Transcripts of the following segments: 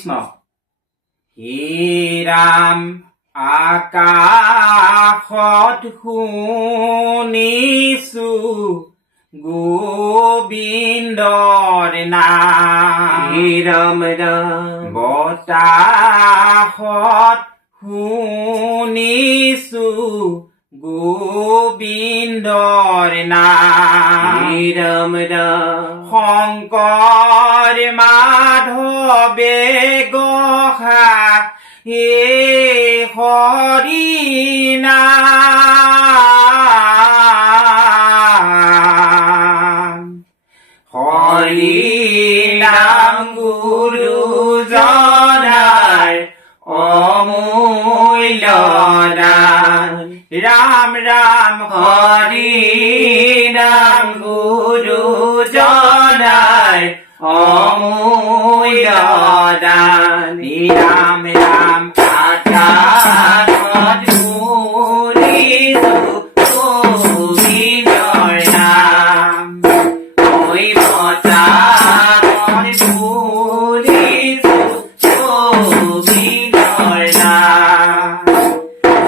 কৃষ্ণ। হে ৰাম আকাশত শুনিছো গোবিন্দৰ নাম। হে ৰাম ৰাম বতাহত শুনিছো গোবিন্দৰ নাম। হে ৰাম ৰাম শংকৰ মাধৱে গহা হে হৰি নাম। হৰি নাম গুৰুজনাৰ অমূল্য দান। ৰাম ৰাম হৰি নাম গুৰুজনাৰ অমূল্য দান। ৰাম ৰাম আকাশত শুনিছো গোবিন্দৰ নাম। ঐ বতাহত শুনিছো গোবিন্দৰ নাম।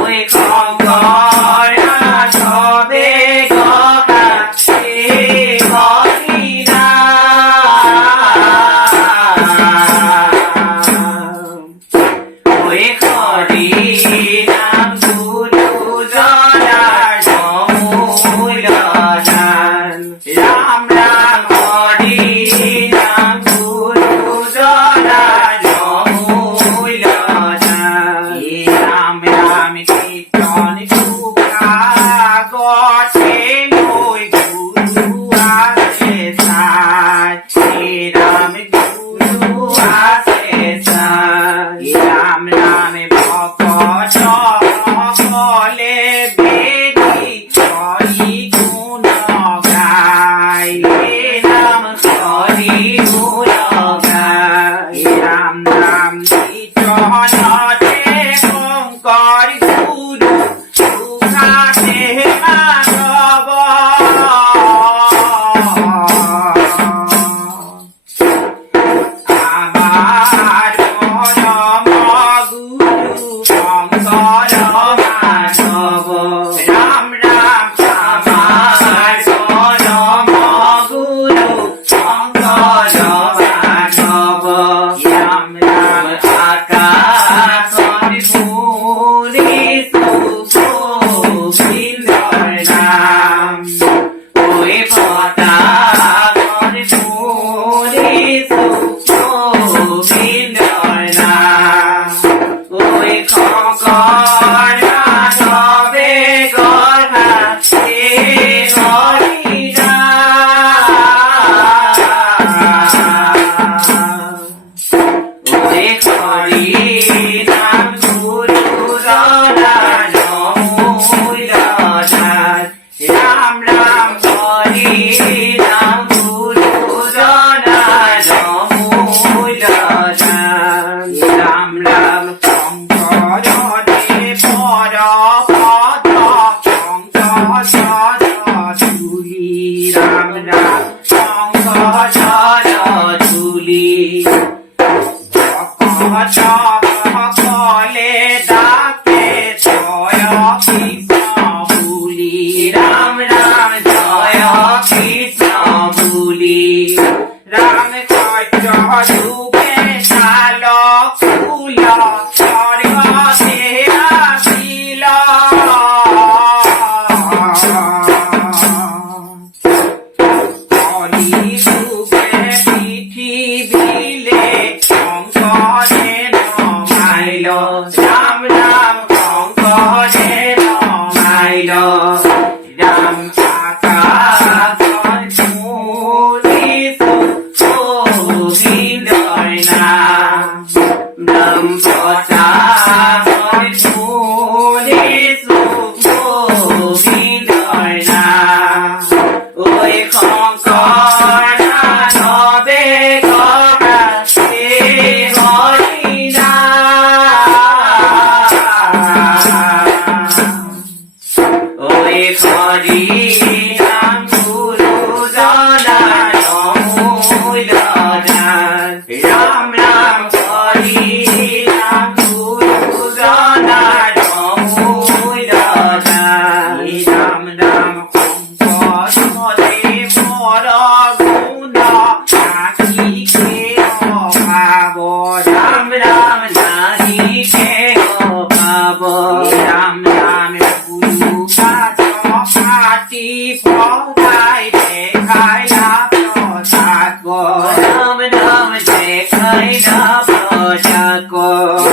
ঐ শংকৰ মাধৱে গহা হে হৰি নাম। ঐ হৰি নাম গুৰুজনাৰ অমূল্য দান। ৰাম ৰাম হৰি নাম গুৰুজনাৰ অমূল্য দান। ৰাম ৰাম কীৰ্তন গতে লৈ গুৰু আছে চাই। ৰাম গুৰু আছে চাই। ৰাম ৰাম ভকত সকলে বেদি হৰি গুণ গায়। নাম হৰি গুণ গায়। ৰাম নাম কীৰ্তনতে শংকৰ গুৰু সুখাতে মাধৱ। আমাৰ পৰম গুৰু শংকৰ মাধৱ। ৰাম ৰাম আমাৰ পৰম গুৰু শংকৰ মাধৱ। ৰাম ৰাম আকাশত শুনিছো গোবিন্দৰ নাম। ঐ বতাহত শুনিছো গোবিন্দৰ নাম। ঐ শংকৰ মাধৱে গহা হে হৰি নাম। ঐ হৰি নাম গুৰুজনাৰ অমূল্য দান। ৰাম ৰাম হৰি নাম গুৰুজনাৰ অমূল্য দান। ৰাম ৰাম শংকৰদেৱ পৰ পদ শংকৰ ধুলি। ৰাম ৰাম শংকৰ ধুলি। ভকত সকলে ডাকে জয় কৃষ্ণ বুলি। ৰাম ৰাম জয় কৃষ্ণ বুলি। ৰাম সত্য যুগে চাল ফুল স্বৰ্গতে আছিল। কলি যুগে পৃথিৱীলে শংকৰে নমাইল। ৰাম ৰাম শংকৰে নমাইল। ৰাম আকাশত শুনিছো গোবিন্দৰ নাম। ৰাম বতাহত শুনিছো গোবিন্দৰ নাম। ঐ শংকৰ মাধৱে গহা হে হৰি নাম। ঐ হৰি নাম গুৰুজনাৰ অমূল্য দান। ৰাম ৰাম হৰি কর